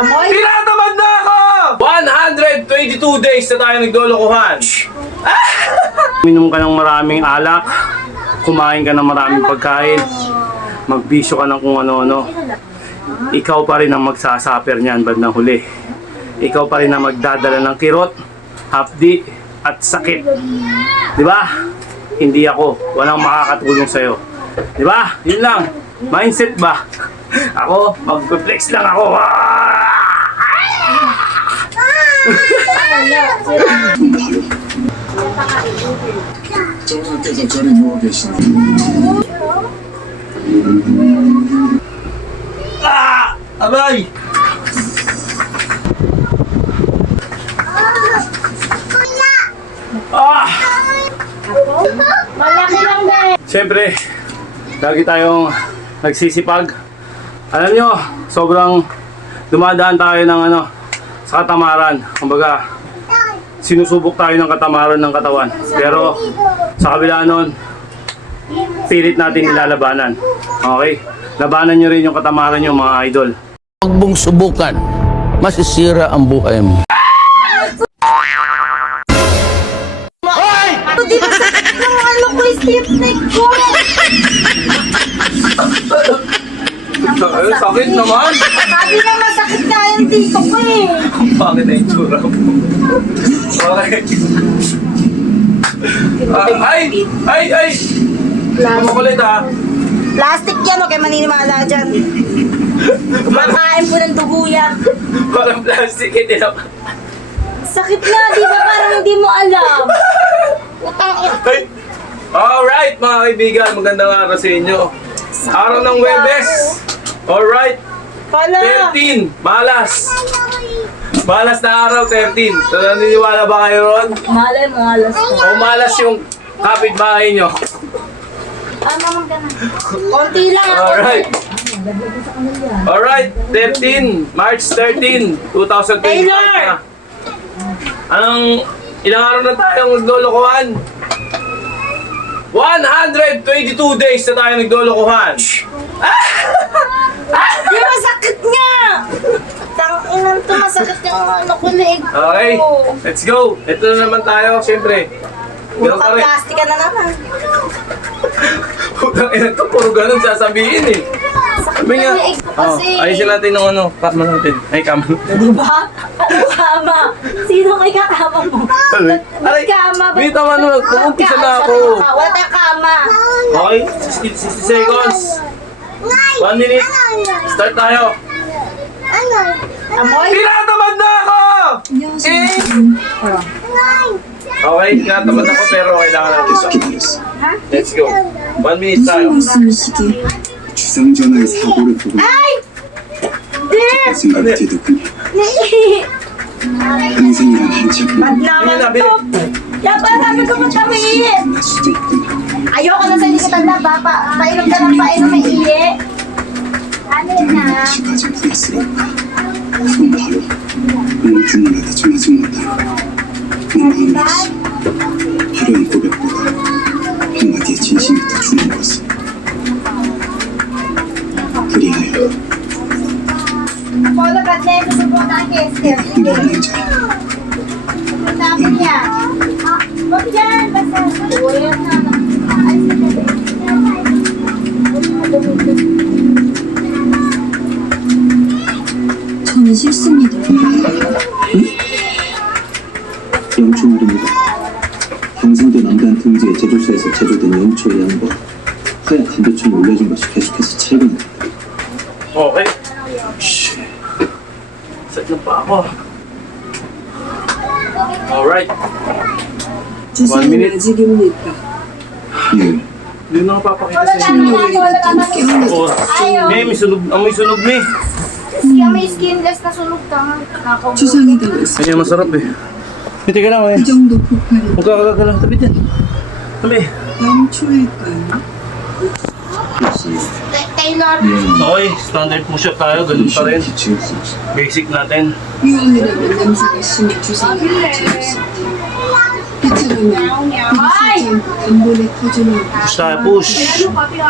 Amoy? Tinatamad na ako! 122 days na tayo naglolokohan. Minom ka ng maraming alak, kumain ka ng maraming pagkain, magbisyo ka ng kung ano-ano. Ikaw pa rin ang magsasuffer niyan bandang huli. Ikaw pa rin ang magdadala ng kirot, hapdi, at sakit. Di ba? Hindi ako. Walang makakatulong sa'yo. Di ba? Yun lang. Mindset ba? Ako, mag-flex lang ako. 정상께서 저를 유혹 계시네. Abay! Malaki lang din. Siyempre, lagi tayong nagsisipag. Alam nyo, sobrang dumadaan tayo ng sa katamaran. Kumbaga, sinusubok tayo ng katamaran ng katawan. Pero, sa kabila nun, pilit natin nilalabanan. Okay? Labanan nyo rin yung katamaran nyo, mga idol. Huwag mong subukan, masisira ang buhay mo. Di ba sakit ng ano ko, stiff neck ko? Sakit naman! Sabi na masakit nga yung dito ko eh. Bakit na itsura mo? Okay. Ay! Makulit ha. Plastic yan, okay, maninimala dyan. Kumakain po ng dugo yan. Parang plastic, hindi naman. Sakit nga, di ba? Parang hindi mo alam. Utang ina. Hey! Alright mga kaibigan, magandang araw sa inyo. Araw ng Webes. Alright, Pala. 13, malas. Malas na araw, 13. So, naniniwala ba kayo ron? Malay mo, alas ko. O malas yung kapitbahay nyo? Naman ka na. Konti lang ako. Alright, 13, March 13, 2025 Taylor! na. Anong, ilang araw na tayong naglolokohan? 122 days na tayo naglolokohan. Di ba sakit nga? Tanginan to, masakit yung ano ko leeg ko. Okay, let's go. Ito na naman tayo, siyempre. Ganun pa rin. Plastic ka na naman. Putang ina to, puro ganun sasabihin eh. Sakit Sabi nga, ng leeg ko kasi. ayusin natin ng kama natin. Ay, kama. Di ba? Ano kama? Sino kay kakama mo? Ba't kama? Wait naman, mag-umpisa na ako. Wala tayong kama. Okay, 60 seconds. 1 minute. Start tayo. Amoy? Tinatamad na ako! Okay, tinatamad ako pero kailangan natin ito. 기다렸어. Let's go. 1 minute tayo. 말씀이시기에 주상전화의 사고를 보고 Ay! 그 생각이 들더군요. 평생이란 한참 Ba't naman Binabi. to? Yan ba sabi ko magtawi? 날 수도 있구나. Ayoko na sa hindi ka tanda ba? Painom ka ng painom may iye. Ano na? 지금까지 후회했으니까 그건 바로 오늘 주문하다 전화지 못한 내 마음이었어. 화려한 고백보다 한마디의 진심이 더 중요한 것을 그리하여 Polo ka din, susubukan ang kester. 우리 남자 Tapos yan. Huwag yan, basta. Uyan na. Ay, 저는 싫습니다. 연초물입니다. 경상도 남단 등지의 제조소에서 제조된 연초의 양과 하얀 담배총을 올려준 것이 계속해서 철근합니다. Okay. Set na pa ako. Alright. 1 주사는 minute. 아직입니까? 예, Hindi na ako papakita sa inyo. 신호를 함께 하는 Oh, may sunog, amoy sunog ni. may skinless na sunog ka nga. 주상이 되었습니다. Kanya masarap eh. Hindi ka lang eh. 그 정도 폭발이 Huwag ka kagalaw. Tabi dyan. Tabi. 연초일까요? Taylor. Okay, standard push-up tayo. Ganun pa rin. 기치였습니다. Basic natin. 유황이라면 냄새가 심해 주상이 되었습니다. 비틀으면 비틀 단번에 터지는 Push tayo, push.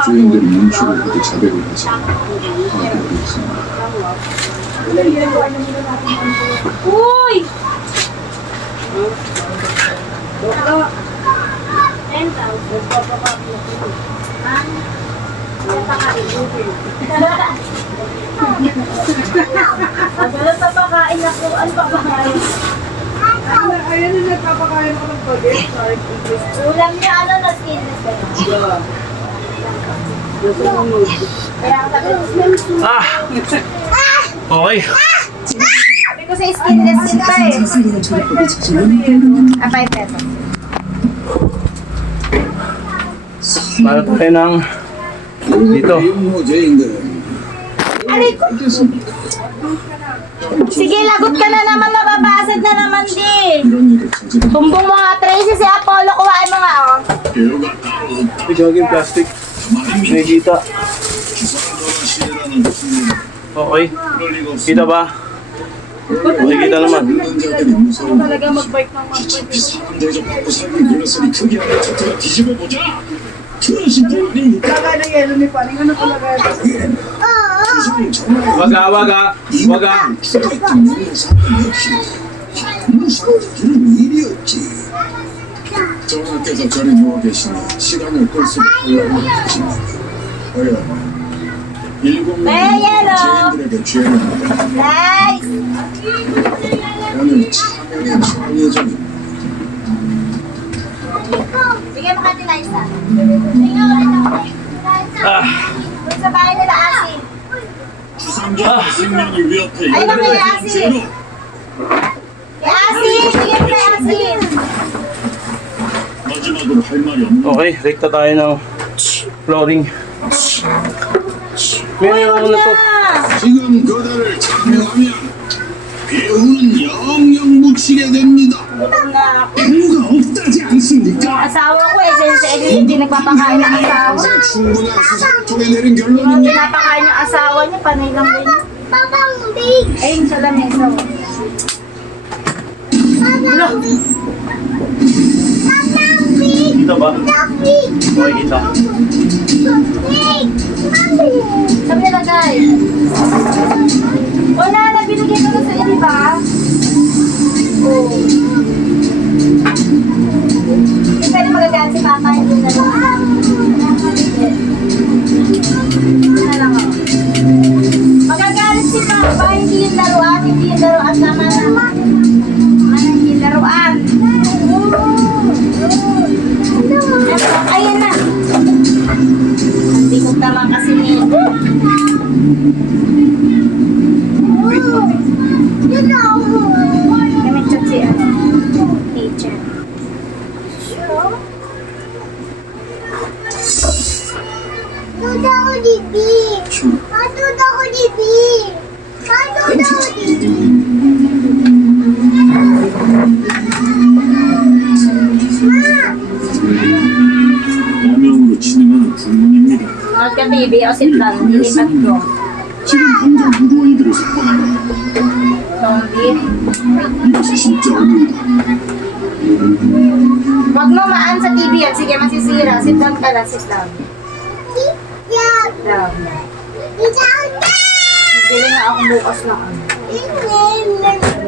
주인들은 연초를 모두 자백을 하지. Uy! Wala pa pakain ako. Ano pa pakain? Ayan na nagpapakain ako ng baget. Ulam niya ano na skinless ka na. Kaya ang sabi ko, Ah! Okay. sabi ko sa skinless yun pa eh. 자세히는 조리법이 자주는 Ah, 5 pesos. Para tayo ng dito. Aray ko! Sige, lagot ka na naman, mababasag na naman di. Tumbong mo nga, Tracy, si Apollo, kuhain mo nga, oh. Ito yung plastic. Nakikita. Okay. Kita ba? Nakikita naman. talaga mag-bike ng 어차피 사람 대접받고 살고 놀랐으니 거기 안에 저트가 뒤집어 보자. 그러신 분이 Kaya na yelo ni Paring. Ano talaga? 세상을 정말 Waga, waga. Waga. 죽어있던 영웅 사건 역시 무서워지는 일이었지. 전하께서 저리 누워 계시니 시간을 끌수록 곤란을 느낍니다. 어여, 7명의 죄인들에게 죄는 Nice! 나는 차명의 정예정입니다. Bigyan mo kati Liza. Bigyan mo rin ako. Ah. Doon sa bahay nila, Asi. 주상자 생명을 위협해 Ay, naku, 열매를 Asi. 죄로 Kay Asi! Bigyan mo kay Asi! 마지막으로 할 말이 없는 Okay, rekta tayo ng flooring. Ngayon ano to? 지금 그대를 참여하면 배우는 영영 묻히게 됩니다. 배우가 없다지 않습니까? Asawa ko eh, sa hindi nagpapakain ng asawa. 평생 충분한 수사를 통해 내린 Mga 결론입니다. pinapakain ng asawa niya, panay lang din. Ayun sa lamesa. Kita ba? Okay, kita. Sabi nila guys. Wala na, binigay ko na sa'yo, di ba? Oo. Hindi pwede magagaan si Papa, hindi na lang. Hindi na lang ako. Magagalit si Papa, hindi yung laruan, hindi yung laruan tama na. Hindi yung laruan. Ayan na. Hindi ko tama kasi ni... Kami chat si teacher. 범용으로 진행하는 불문입니다. Nagka-TV o sitlan, nilipat ko. 지금 당장 무도인들을 석방하라. Zombie. 이것이 진짜 의무다. Huwag mo maan sa TV yan. Sige, masisira. Sit down ka lang, sit down. Sit down. Bili nga ako bukas na ano.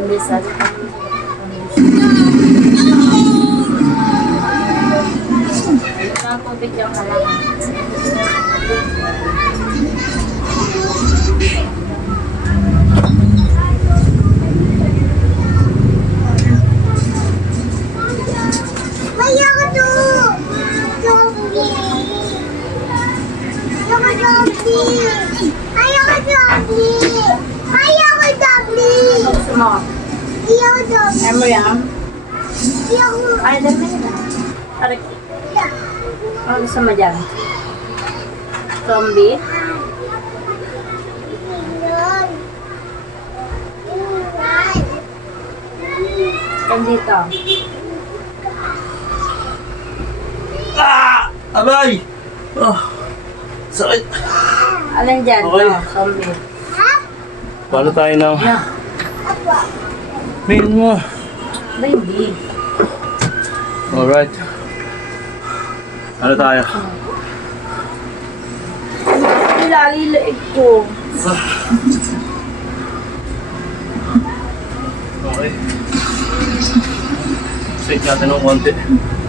Bilisan. Ang tubig yung halaman. Gusto mo? Ayaw mo yan? Ay, dami nila. Aray. Ano gusto mo dyan? Zombie? Yan dito. Ah! Abay! Oh, sakit. Alin dyan? Okay. Oh, zombie. Paano tayo ng... Na. Main mo. Baby. Alright. Ano tayo? Nilalilaig ko. Okay. Straight natin ng konti.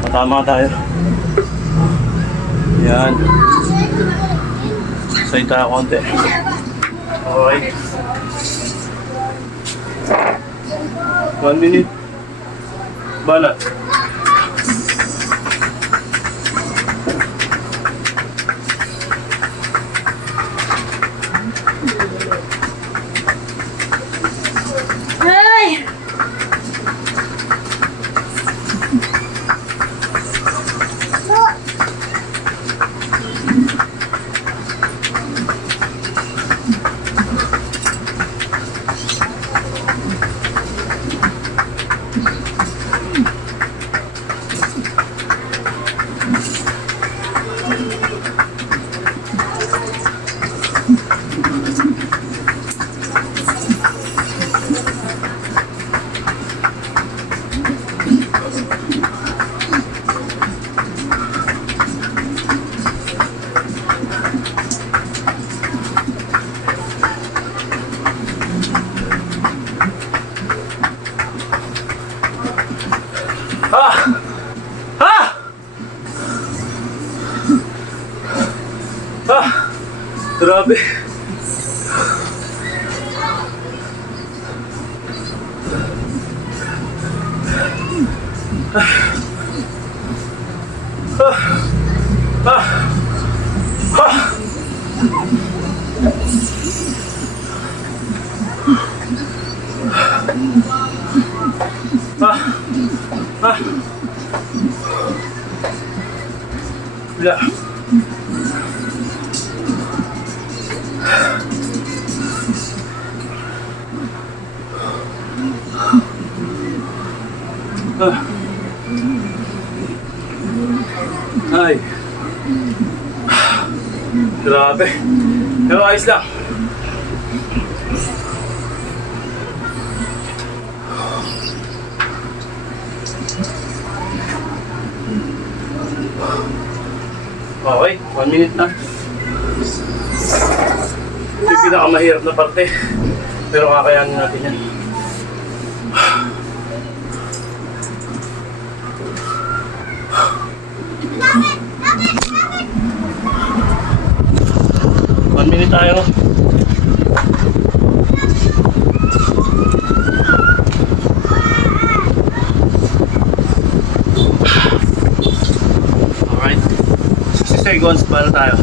Matama tayo. Yan. Straight tayo konti. Okay. 1 minute. Banat. Ay! Ah! Ah! Ah! Grabe. Ah! Ah! Ah! Ah! Ah! Wala. Ah. Ay. Grabe. Pero ayos lang. Okay, 1 minute na. Ito yung pinakamahirap na parte. Pero kakayanin natin yan. One minute tayo. Alright. 60 seconds para tayo.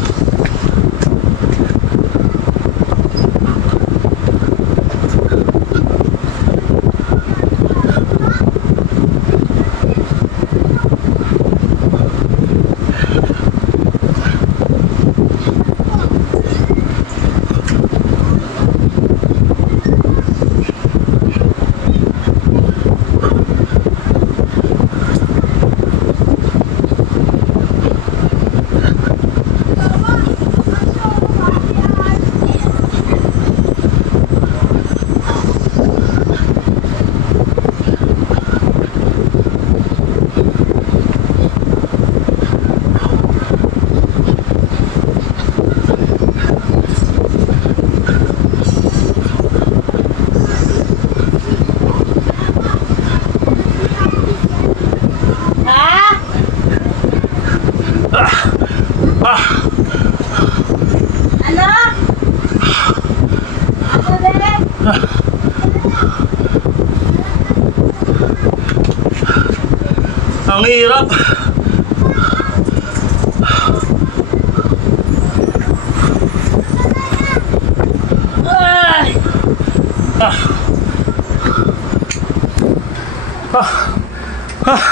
Ang hirap. Ay! Ah. Ah. Ah.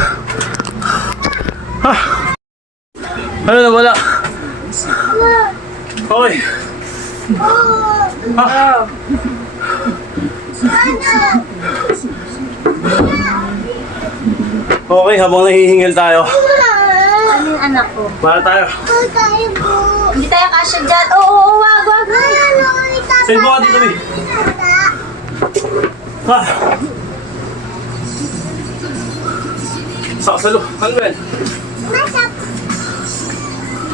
Ah. Ano na wala? Okay. Ah. Okay, habang nahihingil tayo. Ano yung anak ko? Para tayo. Hindi tayo kasya dyan. Oo, wag. Sa'yo mo ka dito, Mi. Ah. Sakasalo. Ano ba yan?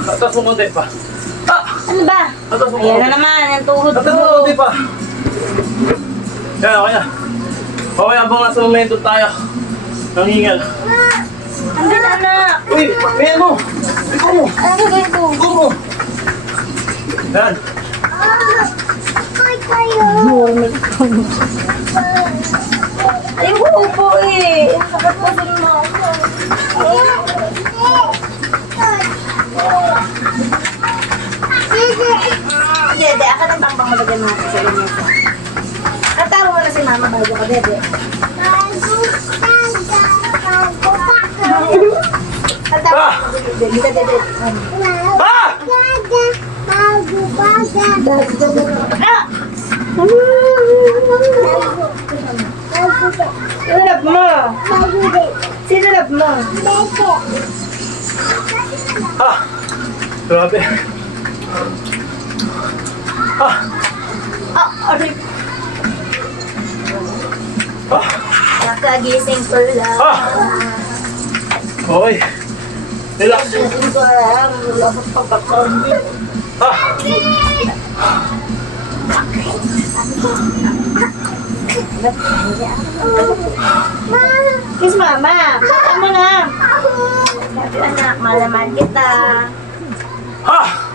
Atas mo konti pa. Ah! Ano ba? Atas mo Ayan konti. na naman, yung tuhod Atas mo ko. konti pa. Yan, okay na. Okay, abang nasa momento tayo. Nangingal. Andun, anak. Uy, may ano? Ikaw mo. Ano gagawin ko? Ikaw mo. Yan. Ayun ko po eh. Ang sakit po din mo. Dede, akin ang tambang malagay mo natin sa lamesa. Katawa mo na si mama bago ka, Dede. Katawa mo, Dede. Dede. Ah! Sino love mo? Sino love mo? Ah! Grabe. Ah! Aray. Ah! Nakagising ko lang. Ah! Okay. Relax. Nakagising ko lang. Wala akong pagkakambing. Ah! Kiss mama. Bata mo na. Sabi anak, malaman kita. Ah!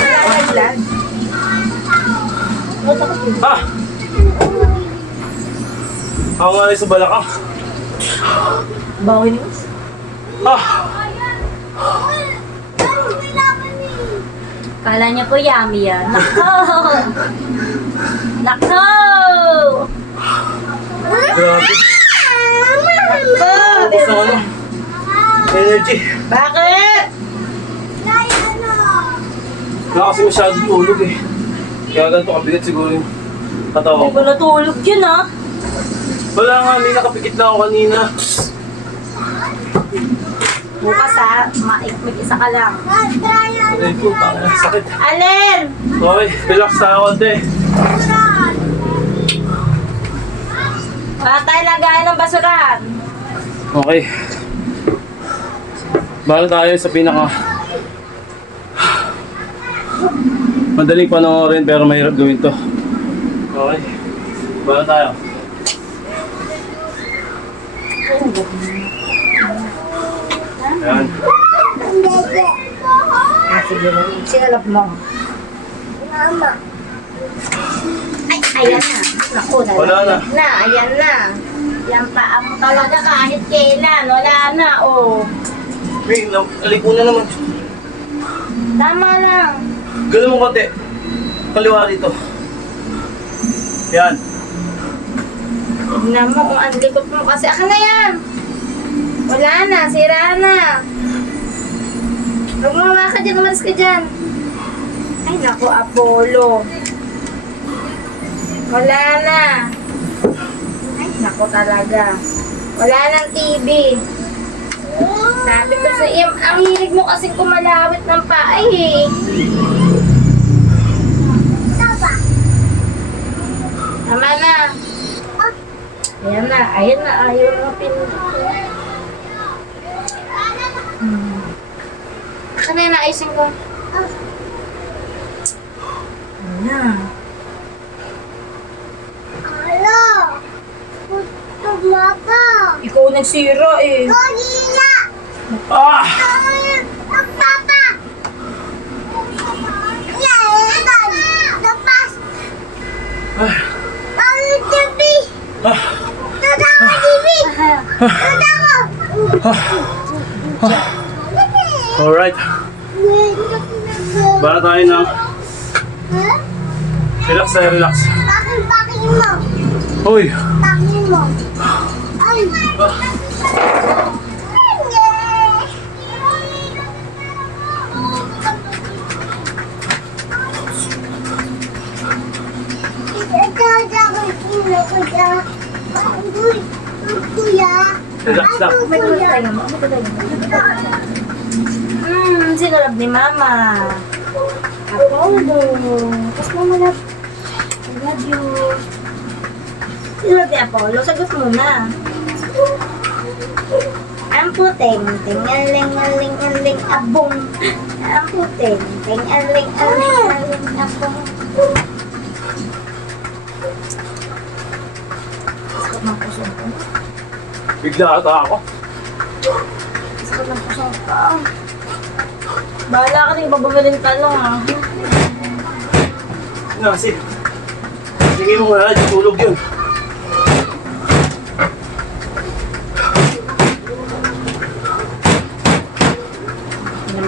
Nalaglag. Ah! Ako nga rin sa balakang. Bawin mo. Ah! Kala niya po yummy yan. Nako! Nako! Grabe. Nako! Gusto ko na. Energy. Bakit? Wala kasi masyadong tulog eh. Kaya ganito kabigat siguro yung katawan Hindi ko. ko natulog yun ah. Wala nga, may nakapikit na ako kanina. Bukas ah, mag-isa ka lang. Ay po, sakit. Alin! Okay, relax tayo konti. Wala tayo lagayan ng basuran. Okay. Bahala tayo sa pinaka madaling panoorin pero mahirap gawin to. Okay. Bahala tayo. Ayan. Sino love mo? Mama. Ay, ayan na. Naku, Wala na. na. Ayan na. Yan pa mo talaga kahit kailan. Wala na, oh. Hey, aliko na naman. Tama lang. Ganun mo konti. Kaliwa rito. Yan. Tignan mo kung ang likot mo kasi. Akin na yan. Wala na, sira na. Huwag mo ka dyan, umalis ka dyan. Ay, naku, Apollo. Wala na. Ay, naku talaga. Wala nang TV. Sabi ko sa iyo, ang hilig mo kasing kumalawit ng paay eh. Tama na. Ayan na, ayaw mo pinunod. Ano yung naayusin ko? Ano na? Ikaw nagsira eh. Ah! Alright. Bara tayo ng relax tayo, relax. Uy! Relax lang. Sino love ni Mama? Apollo. Tapos Mama love. I love you. Sino love ni Apollo? Sagot mo na. Ang puting, ting-aling, aling, aling, abong. Ang puting, ting-aling, aling, aling, abong. Sakit ng puso ko. Bigla ata ako. Sakit ng puso ko. Bahala ka rin, babagaling ka lang ha. Ano kasi? Sige mo nga, tulog yun.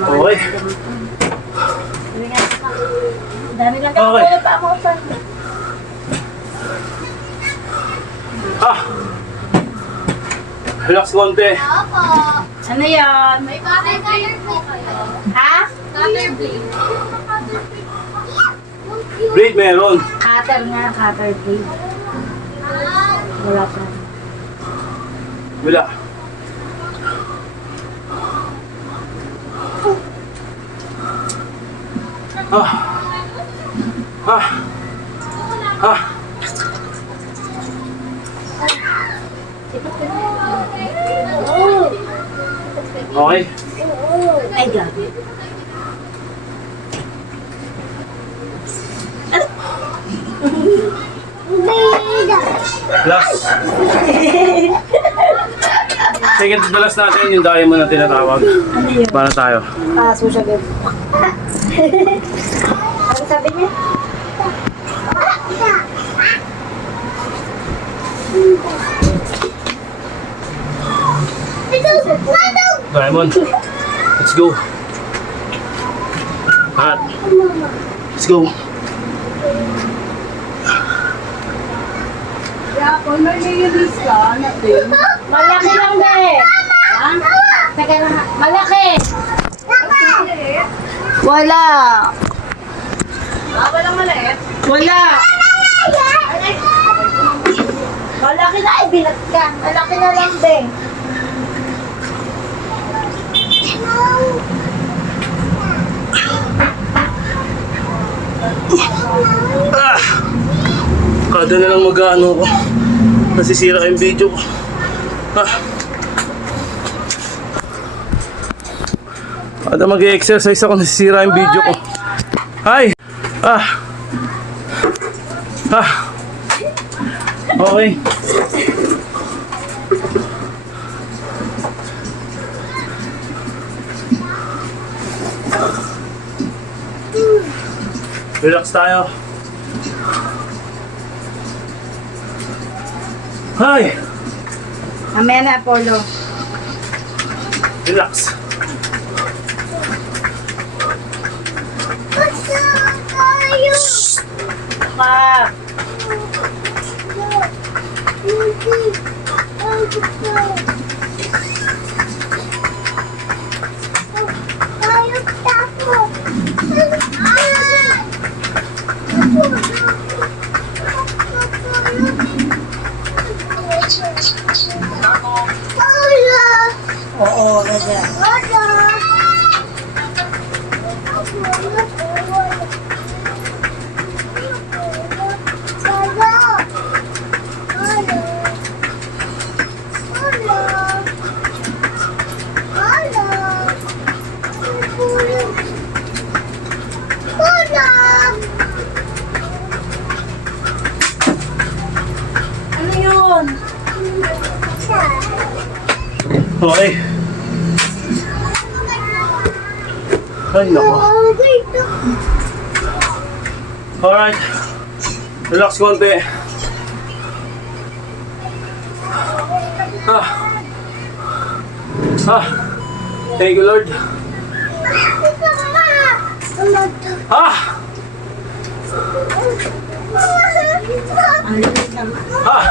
Okay. Dami lang ka. Okay. Wala pa ako pa. Ah! Relax konti. Ano yan? May cutter blade po kayo. Ha? Cutter blade. Blade meron. Cutter nga, cutter blade. Wala pa. Wala. Ah. Ah. Ah. Okay. Ay, gabi. Last. Second to the last natin, yung diamond na tinatawag. Ano yun? Para tayo. Social good. Ano sabi niya? Diamond. Let's go. At let's go. Malaki lang be. Ha? Teka lang. Malaki. Wala. Walang maliit. Wala. Malaki na. Ay, binat ka. Malaki na lang be. Ah! Kada na lang mag-ano ko. Nasisira yung video ko. Ah! Kada mag-exercise ako, nasisira yung video ko. Hi! Ah! Ah! Okay. Relax tayo. Hi! Mamaya na, Apollo. Relax. Pa. Oo, ganyan. Ano yun? Okay. Ay, nako. Alright. Relax konti. Ah. Ah. Thank you, Lord. Ah. Ang liit naman. Ah.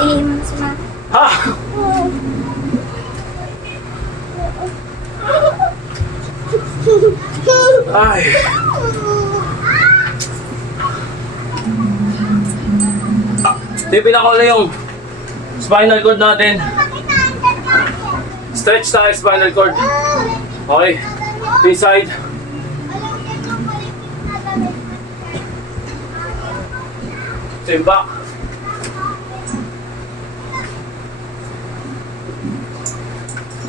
Iiman si Ma. Ah. Ay. Tipin ako na yung spinal cord natin. Stretch tayo spinal cord. Okay. Inside. Same back.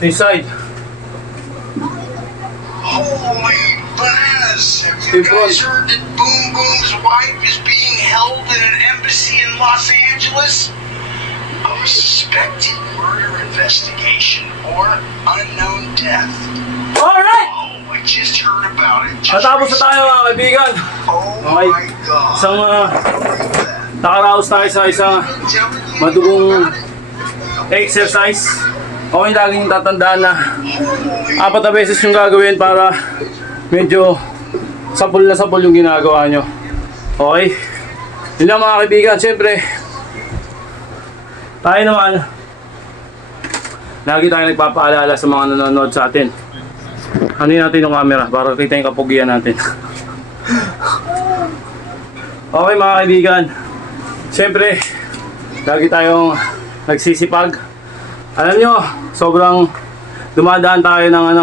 Inside. Holy bananas! Have Hey, you guys bro. heard that Boom Boom's wife is being held in an embassy in Los Angeles? Of a suspected murder investigation or unknown death. Alright! Oh, I just heard about it. Just Matapos na tayo mga kaibigan. Oh Okay. my God. Isang Believe that. nakaraos tayo sa isang Telling you madugong about it? exercise. Okay, laging tatandaan na 4 na beses yung gagawin para medyo sapul na sapul yung ginagawa nyo. Okay? Yun lang mga kaibigan. Siyempre, tayo naman, lagi tayo nagpapaalala sa mga nanonood sa atin. Ano natin yung camera para kita yung kapugian natin. Okay mga kaibigan. Siyempre, lagi tayong nagsisipag. Alam nyo, sobrang dumadaan tayo ng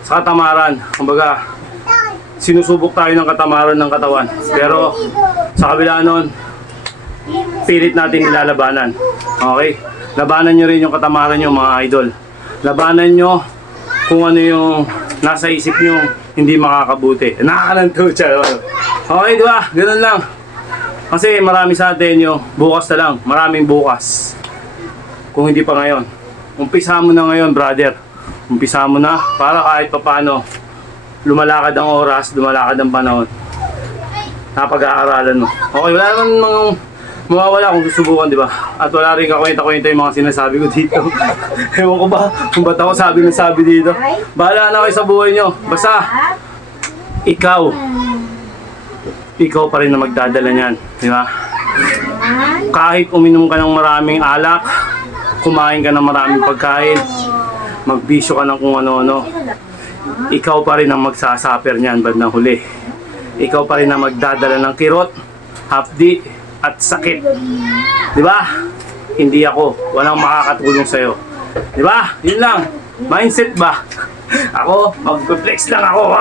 sa katamaran. Kumbaga, sinusubok tayo ng katamaran ng katawan. Pero, sa kabila nun, pilit natin nilalabanan. Okay? Labanan nyo rin yung katamaran nyo mga idol. Labanan nyo kung ano yung nasa isip nyo hindi makakabuti. Nakakananto siya. Okay, di ba? Ganun lang. Kasi marami sa atin yung bukas na lang. Maraming bukas. Kung hindi pa ngayon. Umpisa mo na ngayon, brother. Umpisa mo na para kahit paano lumalakad ang oras, lumalakad ang panahon. Napag-aaralan mo. Okay, wala naman mga mawawala kung susubukan, di ba? At wala rin kakwenta-kwenta yung mga sinasabi ko dito. Ewan ko ba kung ba't ako sabi dito. Bahala na kayo sa buhay nyo. Basta, ikaw pa rin na magdadala niyan, di ba? Kahit uminom ka ng maraming alak, kumain ka ng maraming pagkain, magbisyo ka ng kung ano-ano, ikaw pa rin ang magsasuffer niyan bandang huli. Ikaw pa rin ang magdadala ng kirot, hapdi, at sakit. Di ba? Hindi ako. Walang makakatulong sa'yo. Di ba? Yun lang. Mindset ba? Ako, mag-flex lang ako.